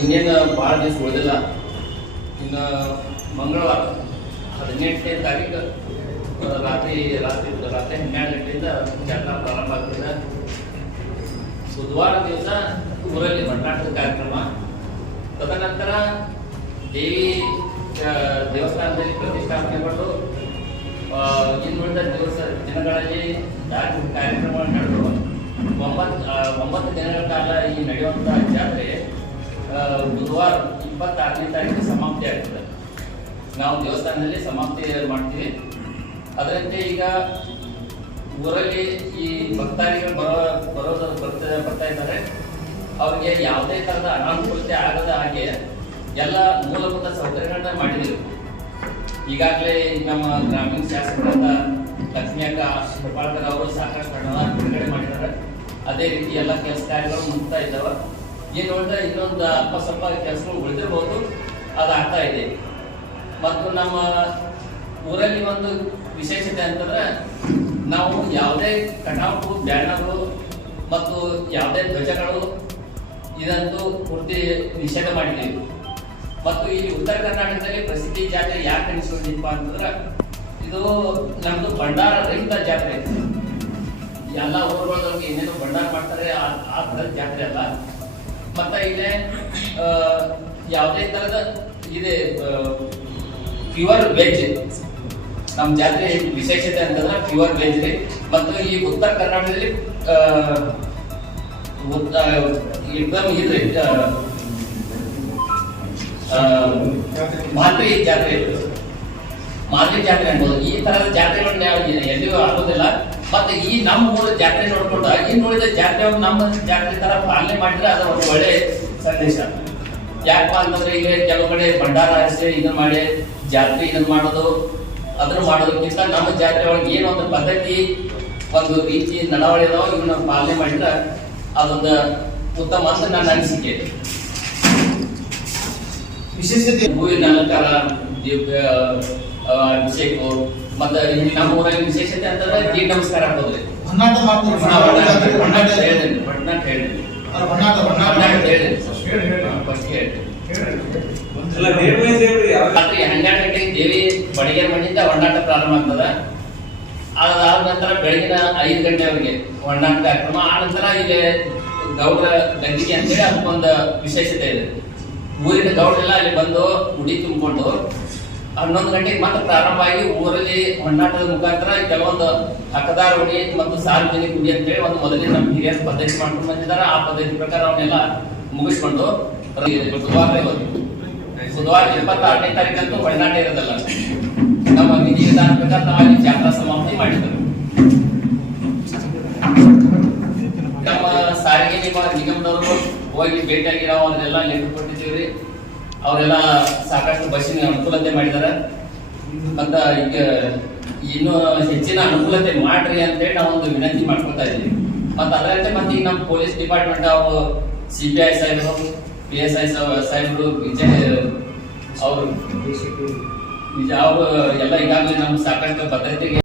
ಇನ್ನೇನು ಭಾಳ ದಿವಸ ಉಳಿದಿಲ್ಲ. ಇನ್ನು ಮಂಗಳವಾರ ಹದಿನೆಂಟನೇ ತಾರೀಕು ರಾತ್ರಿ ರಾತ್ರಿ ರಾತ್ರಿ ಹನ್ನೆರಡು ಗಂಟೆಯಿಂದ ಜಾತ್ರಾ ಪ್ರಾರಂಭ ಆಗ್ತದೆ. ಬುಧವಾರ ದಿವಸ ಊರಲ್ಲಿ ಮಂಡಾಟದ ಕಾರ್ಯಕ್ರಮ. ತದನಂತರ ದೇವಿ ದೇವಸ್ಥಾನದಲ್ಲಿ ಪ್ರತಿಷ್ಠಾಪನೆಗೊಂಡು ಇನ್ನುಳಿದ ದಿವಸ ದಿನಗಳಲ್ಲಿ ಧಾರ್ಮಿಕ ಕಾರ್ಯಕ್ರಮಗಳು ನಡೆದು ಒಂಬತ್ತು ಒಂಬತ್ತು ದಿನಗಳ ಕಾಲ ಈ ನಡೆಯುವಂಥ ಜಾತ್ರೆ ಬುಧವಾರ ಇಪ್ಪತ್ತಾರನೇ ತಾರೀಕು ಸಮಾಪ್ತಿ ಆಗ್ತದೆ. ನಾವು ದೇವಸ್ಥಾನದಲ್ಲಿ ಸಮಾಪ್ತಿ ಮಾಡ್ತೀವಿ. ಅದರಂತೆ ಈಗ ಊರಲ್ಲಿ ಈ ಭಕ್ತಾದಿಗಳು ಬರೋ, ಬರೋದು ಬರ್ತಾ ಬರ್ತಾ ಇದ್ದಾರೆ. ಅವ್ರಿಗೆ ಯಾವುದೇ ಥರದ ಅನಾನುಕೂಲತೆ ಆಗದ ಹಾಗೆ ಎಲ್ಲ ಮೂಲಭೂತ ಸೌಕರ್ಯಗಳನ್ನ ಮಾಡಿದ್ದೀವಿ. ಈಗಾಗಲೇ ನಮ್ಮ ಗ್ರಾಮೀಣ ಶಾಸಕರಾದ ಲಕ್ಷ್ಮಿ ಅಕ್ಕ ಅವರು ಸಾಕಷ್ಟು ಹಣವನ್ನು ಬಿಡುಗಡೆ ಮಾಡಿದ್ದಾರೆ. ಅದೇ ರೀತಿ ಎಲ್ಲ ಕೆಲಸ ಕಾರ್ಯಗಳು ಮುಗ್ತಾ ಇದ್ದಾವೆ. ಏನು ಉಳಿದ ಇನ್ನೊಂದು ಅಲ್ಪ ಸ್ವಲ್ಪ ಕೆಲಸಗಳು ಉಳಿದಿರ್ಬೋದು. ಅದಾಗ್ತಾ ಇದೆ. ಮತ್ತು ನಮ್ಮ ಊರಲ್ಲಿ ಒಂದು ವಿಶೇಷತೆ ಅಂತಂದ್ರೆ, ನಾವು ಯಾವುದೇ ಕಟಾವು, ಬ್ಯಾನರು ಮತ್ತು ಯಾವುದೇ ಧ್ವಜಗಳು ಇದಂತೂ ಪೂರ್ತಿ ನಿಷೇಧ ಮಾಡಿದ್ದೀವಿ. ಮತ್ತು ಈ ಉತ್ತರ ಕರ್ನಾಟಕದಲ್ಲಿ ಪ್ರಸಿದ್ಧಿ ಜಾತ್ರೆ ಯಾಕೆ ಅನಿಸೋದಿಪ್ಪ ಅಂತಂದ್ರೆ, ಇದು ನಮ್ಮದು ಭಂಡಾರ ರಹಿತ ಜಾತ್ರೆ. ಎಲ್ಲ ಊರುಗಳವ್ರಿಗೆ ಏನೇನು ಭಂಡಾರ ಮಾಡ್ತಾರೆ ಆ- ಥರದ ಜಾತ್ರೆ ಅಲ್ಲ. ಮತ್ತೆ ಇಲ್ಲೇ ಯಾವುದೇ ಥರದ ಇದೆ ಪ್ಯೂರ್ ವೆಜ್ ನಮ್ಮ ಜಾತ್ರೆ ವಿಶೇಷತೆ ಅಂತಂದ್ರೆ ಪ್ಯೂರ್ ವೆಜ್ ರೀ ಮತ್ತು ಈ ಉತ್ತರ ಕರ್ನಾಟಕದಲ್ಲಿ ಏಕ್ದಮ್ ಇದ್ರಿ ಮಾದ್ರಿ ಜಾತ್ರೆ. ಮಾದ್ರಿ ಜಾತ್ರೆ ಅನ್ಬೋದು. ಈ ತರದ ಜಾತ್ರೆಗಳನ್ನ ಎಲ್ಲಿಯೂ ಆಗೋದಿಲ್ಲ ಮತ್ತೆ ಈ ನಮ್ಮ ಊರ ಜಾತ್ರೆ ನೋಡ್ಕೊಂಡ ಇನ್ನು ಉಳಿದ ಜಾತ್ರೆ ನಮ್ಮ ಜಾತ್ರೆ ತರ ಪಾಲನೆ ಮಾಡಿದ್ರೆ ಅದು ಒಂದು ಒಳ್ಳೆ ಸಂದೇಶ. ಯಾಕಪ್ಪ ಅಂತಂದ್ರೆ ಈಗ ಕೆಲವು ಕಡೆ ಭಂಡಾರ ಹರಿಸಿ ಇದನ್ನ ಮಾಡಿ ಜಾತ್ರೆ ಇದನ್ನ ಮಾಡೋದು ಅದನ್ನ ಮಾಡೋದಕ್ಕಿಂತ ನಮ್ಮ ಜಾತ್ರೆ ಒಳಗೆ ಏನೋ ಒಂದು ಪದ್ಧತಿ ಒಂದು ರೀತಿ ನಡವಳಿ ಅದಾವ ಇವನ್ನ ಪಾಲನೆ ಮಾಡಿದ್ರೆ ಅದೊಂದು ಉತ್ತಮ ಅಂತ ನನ್ನ ಅನಿಸಿಕೆ. ವಿಶೇಷತೆ ಹೂವಿನ ಅಲಂಕಾರ ಅಭಿಷೇಕ. ಮತ್ತೆ ಇಲ್ಲಿ ನಮ್ಮ ಊರಲ್ಲಿ ವಿಶೇಷತೆ ಅಂತಂದ್ರೆ ಈ ನಮಸ್ಕಾರ ಹಾಕೋದ್ರಿ ಹೊನ್ನಾಟ ಮಾಡ್ತೀವಿ ಹೊನ್ನಾಟ ಹೊನ್ನಾಟ ರಾತ್ರಿ ಹನ್ನೆರಡು ಗಂಟೆಗೆ ದೇವಿ ಬಡಿಗೆ ಮಣ್ಣಿಂದ ಒಣ್ಣಾಟ ಪ್ರಾರಂಭ ಆಗ್ತದ. ಅದಾದ ನಂತರ ಬೆಳಗಿನ ಐದು ಗಂಟೆವರೆಗೆ ಒಣ್ಣಾಟ ಕಾರ್ಯಕ್ರಮ ಆ ನಂತರ ಇಲ್ಲಿ ಗೌಡ್ರ ಗದ್ದಿಗೆ ಅಂತೇಳಿ ಅದಕ್ಕೊಂದು ವಿಶೇಷತೆ ಇದೆ. ಊರಿನ ಗೌಡ್ರೆಲ್ಲ ಅಲ್ಲಿ ಬಂದು ಉಡಿ ತುಂಬಿಕೊಂಡು ಹನ್ನೊಂದು ಗಂಟೆಗೆ ಮತ್ತೆ ಪ್ರಾರಂಭ ಆಗಿ ಊರಲ್ಲಿ ಹೊನ್ನಾಟದ ಮುಖಾಂತರ ಕೆಲವೊಂದು ಹಕ್ಕದಾರ ಉಡಿ ಮತ್ತು ಸಾರ್ವಜನಿಕ ಅಂತ ಹೇಳಿ ಒಂದು ಮೊದಲಿನ ನಮ್ಮ ಹಿರಿಯರು ಪದ್ಧತಿ ಮಾಡ್ಕೊಂಡು ಬಂದಿದ್ದಾರೆ. ಆ ಪದ್ಧತಿ ಪ್ರಕಾರ ಅವನ್ನೆಲ್ಲ ಮುಗಿಸ್ಕೊಂಡು ಬುಧವಾರ ಬುಧವಾರ ಇಪ್ಪತ್ತಾರನೇ ತಾರೀಕಂತೂ ಒಳನಾಟ ಇರೋದಲ್ಲ. ನಮ್ಮ ವಿಧಿ ವಿಧಾನ ಪ್ರಕಾರ ನಾವು ಅಲ್ಲಿ ಜಾತ್ರಾ ಸಮಾಪ್ತಿ ಮಾಡಿದ್ರು ನಮ್ಮ ಸಾರಿಗೆ ನಿಗಮ ನಿಗಮದವರು ಹೋಗಿ ಭೇಟಿಯಾಗಿರೋ ಅವನ್ನೆಲ್ಲ ಲೆಕ್ಕ ಕೊಟ್ಟಿದ್ದೀವ್ರಿ ಅವರೆಲ್ಲ ಸಾಕಷ್ಟು ಬಸ್ಸಿನ ಅನುಕೂಲತೆ ಮಾಡಿದ್ದಾರೆ ಮತ್ತ ಈಗ ಇನ್ನೂ ಹೆಚ್ಚಿನ ಅನುಕೂಲತೆ ಮಾಡ್ರಿ ಅಂತೇಳಿ ನಾವು ಒಂದು ವಿನಂತಿ ಮಾಡ್ಕೊತಾ ಇದ್ದೀವಿ. ಮತ್ತೆ ಅದರಂತೆ ಮತ್ತೆ ಈಗ ನಮ್ಮ ಪೊಲೀಸ್ ಡಿಪಾರ್ಟ್ಮೆಂಟ್ ಅವರು ಸಿ ಪಿ ಐ ಸಾಹೇಬರು, ಪಿ ಎಸ್ ಐ ಸಾಹೇಬರು, ವಿಜಯ್ ಅವರು. ಅವರು ಎಲ್ಲ ಈಗಾಗಲೇ ನಮ್ಗೆ ಸಾಕಷ್ಟು ಭದ್ರತೆಗೆ